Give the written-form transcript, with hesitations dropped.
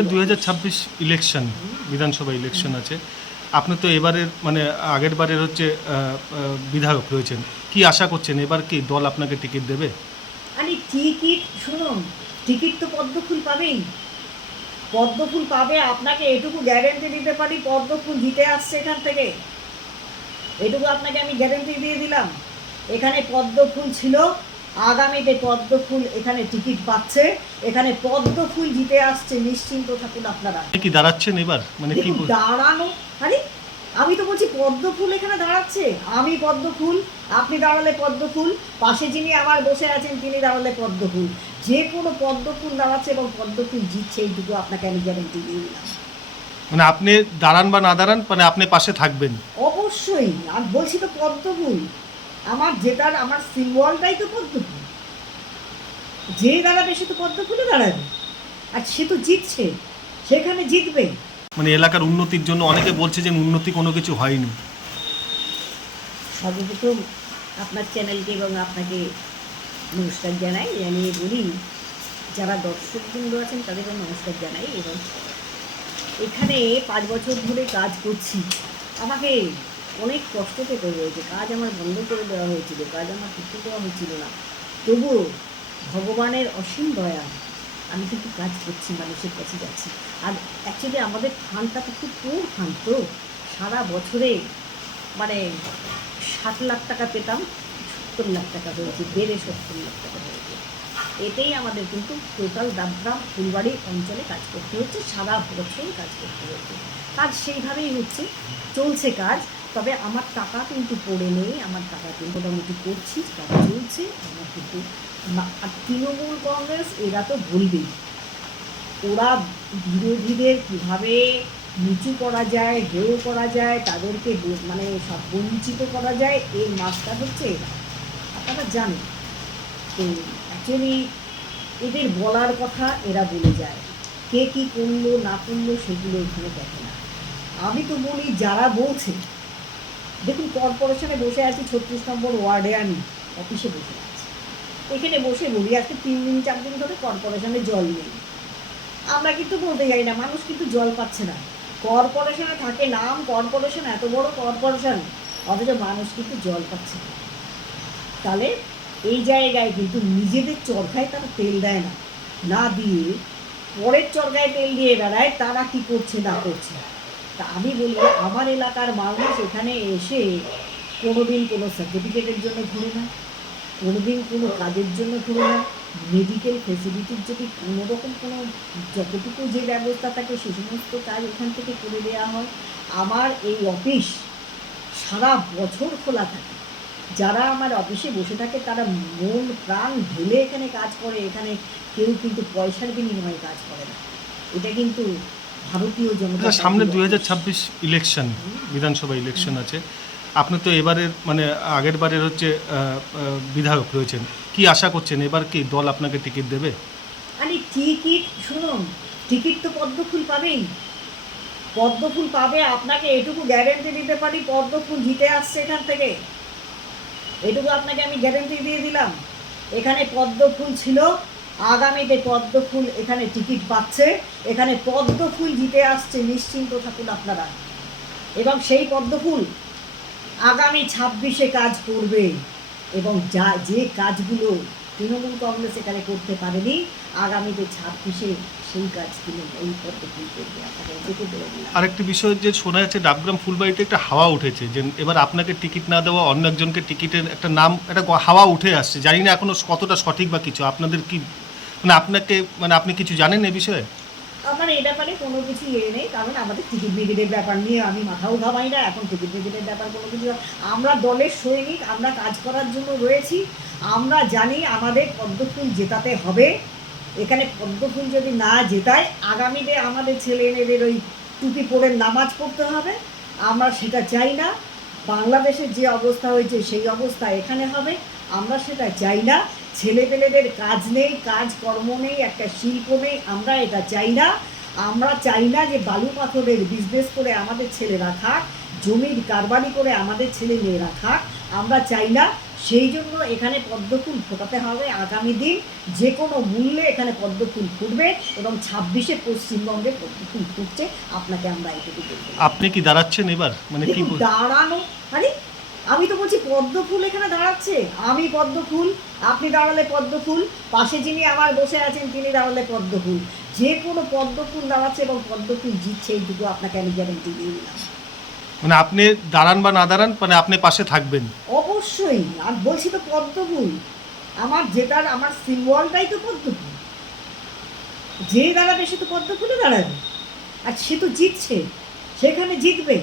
সামনে 2026 ইলেকশন, বিধানসভা ইলেকশন আছে। আপনি তো এবারের মানে আগের বারের হচ্ছে বিধায়ক রয়েছেন, কি আশা করছেন এবার কি দল আপনাকে টিকিট দেবে? আরে টিকিট শুনুন, টিকিট তো পদ্মফুল পাবেই। পদ্মফুল পাবে, আপনাকে এটুকু গ্যারেন্টি দিতে পারি, পদ্মফুল জিতে আসছে এখান থেকে। এটুকু আপনাকে আমি গ্যারেন্টি দিয়ে দিলাম। এখানে পদ্মফুল ছিল, আগামীতে পদ্মফুল এখানে টিকিট পাচ্ছে, এখানে পদ্মফুল জিতে আসছে, নিশ্চিন্ত থাকুন আপনারা। কি দাঁড়াচ্ছেন এবার মানে কি দেখুন দাঁড়ানো, আরে আমি তো বলছি পদ্মফুল এখানে দাঁড়াচ্ছে, আমি পদ্মফুল, আপনি দাঁড়ালে পদ্মফুল, পাশে যিনি আমার বসে আছেন তিনি দাঁড়ালে পদ্মফুল, যে কোনো পদ্মফুল দাঁড়াচ্ছে এবং পদ্মফুল জিতছে, এইটুকু আপনাকে আমি গ্যারেন্টি দিয়ে দিলাম। মানে আপনি দাঁড়ান বা না দাঁড়ান মানে আপনি পাশে থাকবেন? অবশ্যই, আর বলছি তো পদ্মফুল, আমার যেটার আমার সিম্বলটাই তো পদ্মফুল, যে দাঁড়াবে সে তো পদ্মফুলে দাঁড়াবে, আর সে তো জিতছে, সেখানে জিতবে। মানে এলাকার উন্নতির জন্য অনেকে বলছে যে উন্নতি কোনো কিছু হয়নি। সর্বপ্রথম আপনার চ্যানেলকে এবং আপনাকে নমস্কার জানাই, জানিয়ে বলি যারা দর্শকবৃন্দ আছেন তাদেরও নমস্কার জানাই। এবং এখানে 5 বছর ধরে কাজ করছি, আমাকে অনেক কষ্ট পেতে হয়েছে, কাজ আমার বন্ধ করে দেওয়া হয়েছিল, কাজ আমার করতে দেওয়া হয়েছিল না, তবুও ভগবানের অসীম দয়া আমি কিন্তু কাজ করছি, মানুষের কাছে যাচ্ছি। আর অ্যাকচুয়ালি আমাদের ফান্ডটা তো খুব পুরো ফান্ড, তো সারা বছরে মানে 7 লাখ টাকা পেতাম, 70 লাখ টাকা হয়েছে, বেড়ে 70 লাখ টাকা হয়েছে। এতেই আমাদের কিন্তু টোটাল ডাবগ্রাম ফুলবাড়ি অঞ্চলে কাজ করতে হচ্ছে, সারা বছরই কাজ করতে হচ্ছে। কাজ সেইভাবেই হচ্ছে, চলছে কাজ, তবে আমার টাকা কিন্তু পড়ে নেই, আমার টাকা কিন্তু মোটামুটি করছি, কাজ চলছে আমার কিন্তু। আর তৃণমূল কংগ্রেস এরা তো বলবেই, ওরা বিরোধীদের কীভাবে নিচু করা যায়, হেয় করা যায়, তাদেরকে মানে সব বঞ্চিত করা যায়, এই মাস্টার হচ্ছে এরা, আপনারা জানেন। তো অ্যাকচুয়ালি এদের বলার কথা এরা বলে যায়, কে কী করলো না করলো সেগুলো এখানে দেখে না। আমি তো বলি যারা বলছে, দেখুন কর্পোরেশনে বসে আছি, 36 নম্বর ওয়ার্ডে আমি অফিসে বসে আছি, এখানে বসে বলি আজকে 3 দিন 4 দিন ধরে কর্পোরেশনে জল নেই। আমরা কিন্তু বলতে যাই না, মানুষ কিন্তু জল পাচ্ছে না। কর্পোরেশনে থাকে নাম, কর্পোরেশন এত বড় কর্পোরেশন, অথচ মানুষ কিন্তু জল পাচ্ছে না। তাহলে এই জায়গায় কিন্তু নিজেদের চরকায় তারা তেল দেয় না, না দিয়ে পরের চরকায় তেল দিয়ে বেড়ায়, তারা কি করছে না করছে। তা আমি বলি আমার এলাকার মানুষ এখানে এসে কোনোদিন কোনো সার্টিফিকেটের জন্য ঘুরে না, কোনোদিন কোনো কাজের জন্য ঘুরে না, মেডিকেল ফেসিলিটির যদি কোনো রকম কোনো যতটুকু যে ব্যবস্থা থাকে সে সমস্ত কাজ এখান থেকে করে দেওয়া হয়। আমার এই অফিস সারা বছর খোলা থাকে, যারা আমার অফিসে বসে থাকে তারা মন প্রাণ ঢেলে এখানে কাজ করে, এখানে কেউ কিন্তু পয়সার বিনিময়ে কাজ করে না। এটা কিন্তু ভারতীয় জনতা সামনে 2026 ইলেকশন, বিধানসভা ইলেকশন আছে। আপনি তো এবারের মানে আগের বারের হচ্ছে বিধায়ক রয়েছেন, কি আশা করছেন এবার কি দল আপনাকে টিকিট দেবে? আরে টিকিট শুনুন, টিকিট তো পদ্মফুল পাবেই, পদ্মফুল পাবে, আপনাকে এটুকু গ্যারেন্টি দিতে পারি, পদ্মফুল জিতে আসছে এখান থেকে। এটুকু আপনাকে আমি গ্যারেন্টি দিয়ে দিলাম। এখানে পদ্মফুল ছিল, আগামীতে পদ্মফুল এখানে টিকিট পাচ্ছে, এখানে পদ্মফুল জিতে আসছে, নিশ্চিন্ত থাকুন আপনারা। এবং সেই পদ্মফুল আগামী 26-এ কাজ করবে, এবং যে কাজগুলো তৃণমূল কংগ্রেস এখানে করতে পারেনি, আগামীতে 26-এ সেই কাজ তিনি এই পদ্মফুল করবে, আপনাকে দেখে বলে দিলাম। আরেকটি বিষয় যে শোনা যাচ্ছে ডাবগ্রাম ফুলবাড়িতে একটা হাওয়া উঠেছে যে এবার আপনাকে টিকিট না দেওয়া অন্য একজনকে টিকিটের একটা নাম, একটা হাওয়া উঠে আসছে, জানি না এখনো কতটা সঠিক বা কিছু। আপনাদের কি মানে আপনাকে মানে আপনি কিছু জানেন এই বিষয়ে? আমার এই ব্যাপারে কোনো কিছু নেই, কারণ আমাদের টিকিট মিকিটের ব্যাপার নিয়ে আমি মাথাও ঘামাই না, এখন টিকিট মিকিটের ব্যাপার কোনো কিছু। আমরা দলের সৈনিক, আমরা কাজ করার জন্য রয়েছি, আমরা জানি আমাদের পদ্মফুল জেতাতে হবে। এখানে পদ্মফুল যদি না জেতায়, আগামীতে আমাদের ছেলে মেয়েদের ওই টুপি পরে নামাজ পড়তে হবে, আমরা সেটা চাই না। বাংলাদেশের যে অবস্থা হয়েছে সেই অবস্থা এখানে হবে, আমরা সেটা চাই না। ছেলেপেলেদের কাজ নেই, কাজকর্ম নেই, একটা শিল্প নেই, আমরা এটা চাই না। আমরা চাই না যে বালু পাথরের বিজনেস করে আমাদের ছেলেরা খাক, জমির কারবারি করে আমাদের ছেলে মেয়েরা খাক, আমরা চাই না। সেই জন্য এখানে পদ্মফুল ফোটাতে হবে। আগামী দিন যে কোনো মূল্যে এখানে পদ্মফুল ফুটবে এবং 26-এ পশ্চিমবঙ্গে পদ্মফুল ফুটছে। আপনাকে আমরা এটুকু বলবো। আপনি কি দাঁড়াচ্ছেন এবার, মানে কি দেখুন, দাঁড়ানো আরে আমি তো বলছি পদ্মফুল এখানে দাঁড়াচ্ছে, আমি পদ্মফুল, আপনি দাঁড়ালে পদ্মফুল, পাশে যিনি আমার বসে আছেন তিনি দাঁড়ালে পদ্মফুল, যে কোনো পদ্মফুল দাঁড়াচ্ছে এবং পদ্মফুল জিতছে, এইটুকু আপনাকে আমি গ্যারেন্টি দিয়ে দিলাম। মানে আপনি দাঁড়ান বা না দাঁড়ান, মানে আপনি পাশে থাকবেন? অবশ্যই, আর বলছি তো পদ্মফুল, আমার যেটার আমার সিম্বলটাই তো পদ্মফুল, যে দাঁড়াবে সে তো পদ্মফুলে দাঁড়াবে, আর সে তো জিতছে, সেখানে জিতবে।